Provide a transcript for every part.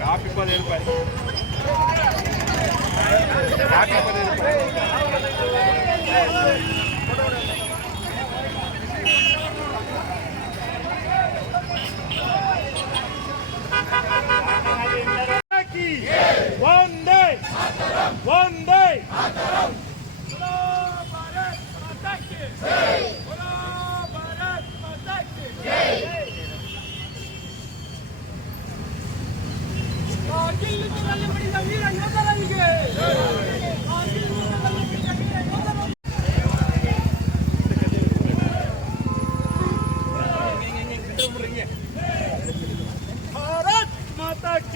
Copy పది రూపాయలు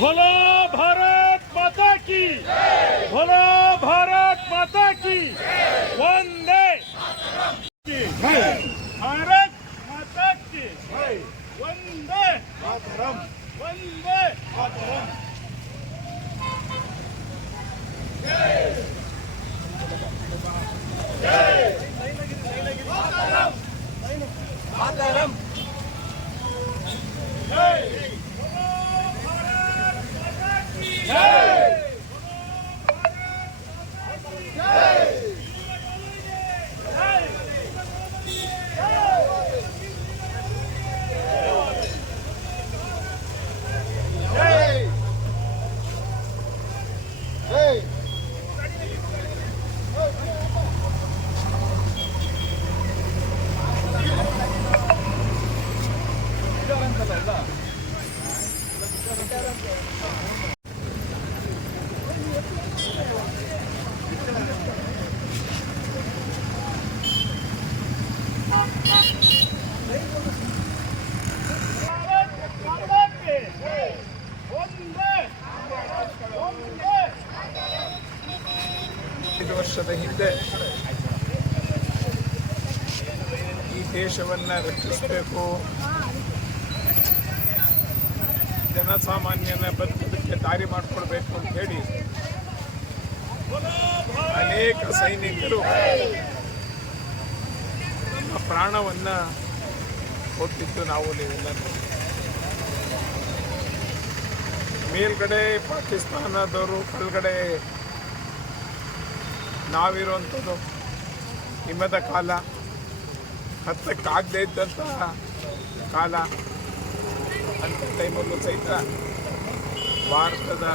ভোলো ভারত মাতা কি? ভোলো ভারত মাতা কি? বন্দে ভারত মাতা কি? বন্দে মাতরম। বন্দে মাতরম। Hey! ஆதாரம் ಐದು ವರ್ಷದ ಹಿಂದೆ ಈ ದೇಶವನ್ನು ರಕ್ಷಿಸಬೇಕು ಜನಸಾಮಾನ್ಯನ ಬದುಕೋದಕ್ಕೆ ದಾರಿ ಮಾಡಿಕೊಳ್ಬೇಕು ಅಂತ ಹೇಳಿ ಅನೇಕ ಸೈನಿಕರು ನಮ್ಮ ಪ್ರಾಣವನ್ನು ಕೊಟ್ಟಿದ್ದು ನಾವು ನೀವೆಲ್ಲ. ಮೇಲ್ಗಡೆ ಪಾಕಿಸ್ತಾನದವರು, ಕೆಳಗಡೆ ನಾವಿರುವಂಥದ್ದು ಹಿಮದ ಕಾಲ, ಹತ್ತಕ್ಕಾಗದೇ ಇದ್ದಂತಹ ಕಾಲ ಅಂಥ ಟೈಮಲ್ಲೂ ಸಹಿತ ಭಾರತದ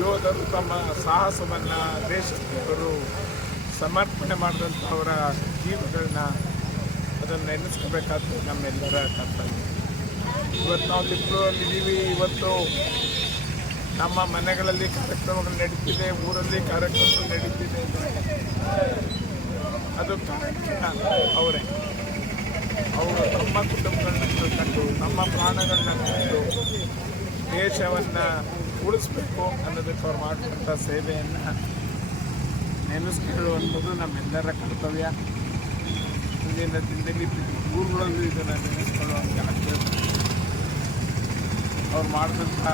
ಯೋಧರು ತಮ್ಮ ಸಾಹಸವನ್ನು ದೇಶಕ್ಕೆ ಅವರು ಸಮರ್ಪಣೆ ಮಾಡಿದಂಥವರ ಜೀವಗಳನ್ನ ಅದನ್ನು ನೆನೆಸ್ಕೋಬೇಕಾದ್ರೆ ನಮ್ಮೆಲ್ಲರ ಕರ್ತವ್ಯ. ಇವತ್ತು ನಾವು ಲಿಪ್ರೋಲ್ಲಿದ್ದೀವಿ ಇವತ್ತು ನಮ್ಮ ಮನೆಗಳಲ್ಲಿ ಕಾರ್ಯಕ್ರಮಗಳು ನಡೀತಿದೆ, ಊರಲ್ಲಿ ಕಾರ್ಯಕ್ರಮಗಳು ನಡೀತಿದೆ. ಅದು ಕಾರಣ ಅವರೇ. ಅವರು ನಮ್ಮ ಕುಟುಂಬಗಳನ್ನ ಕಂಡು, ನಮ್ಮ ಪ್ರಾಣಗಳನ್ನ ಕಂಡು ದೇಶವನ್ನು ಉಳಿಸ್ಬೇಕು ಅನ್ನೋದಕ್ಕೆ ಅವ್ರು ಮಾಡಿದಂಥ ಸೇವೆಯನ್ನು ನೆನೆಸ್ಕೊಳ್ಳುವಂಥದ್ದು ನಮ್ಮೆಲ್ಲರ ಕರ್ತವ್ಯ. ಇಲ್ಲಿನ ದಿನದಲ್ಲಿ ಊರುಗಳಲ್ಲೂ ಇದನ್ನು ನೆನೆಸ್ಕೊಳ್ಳುವಂಗೆ ಆಗಬೇಕು ಅವ್ರು ಮಾಡಿದಂಥ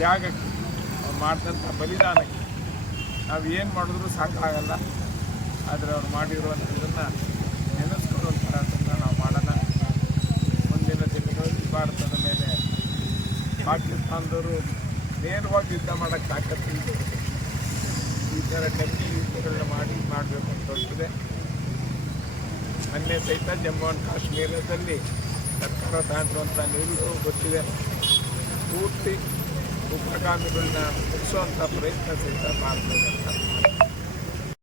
ತ್ಯಾಗಕ್ಕೆ ಅವ್ರು ಮಾಡಿದಂಥ ಬಲಿದಾನಕ್ಕೆ. ನಾವು ಏನು ಮಾಡಿದ್ರು ಸಾಕಾಗಲ್ಲ ಆದರೆ ಅವ್ರು ಮಾಡಿರುವಂಥದ್ದನ್ನು ನೆನೆಸ್ಕೊಳ್ಳುವಂಥ ಅದನ್ನು ನಾವು ಮಾಡೋಣ. ಮುಂದಿನ ದಿನಗಳಲ್ಲಿ ಭಾರತದ ಮೇಲೆ ಪಾಕಿಸ್ತಾನದವರು ನೇರವಾಗಿ ಯುದ್ಧ ಮಾಡೋಕ್ಕೆ ತಾಕತ್ತಿಲ್ಲ. ಈ ಥರ ಕಮ್ಮಿ ಯುದ್ಧಗಳನ್ನ ಮಾಡಿ ಮಾಡಬೇಕು ಅಂತ ಹೊರಟಿದೆ ಮೊನ್ನೆ ಸಹಿತ ಜಮ್ಮು ಆ್ಯಂಡ್ ಕಾಶ್ಮೀರದಲ್ಲಿ ಸರ್ಕಾರ ತಗೊಂಡಿರುವಂಥ ನಿಲುವು ಗೊತ್ತಿದೆ. ಪೂರ್ತಿ ಉಗ್ರಗಾಮಿಗಳನ್ನ ಮುಗಿಸುವಂಥ ಪ್ರಯತ್ನ ಸಹಿತ ಭಾರತ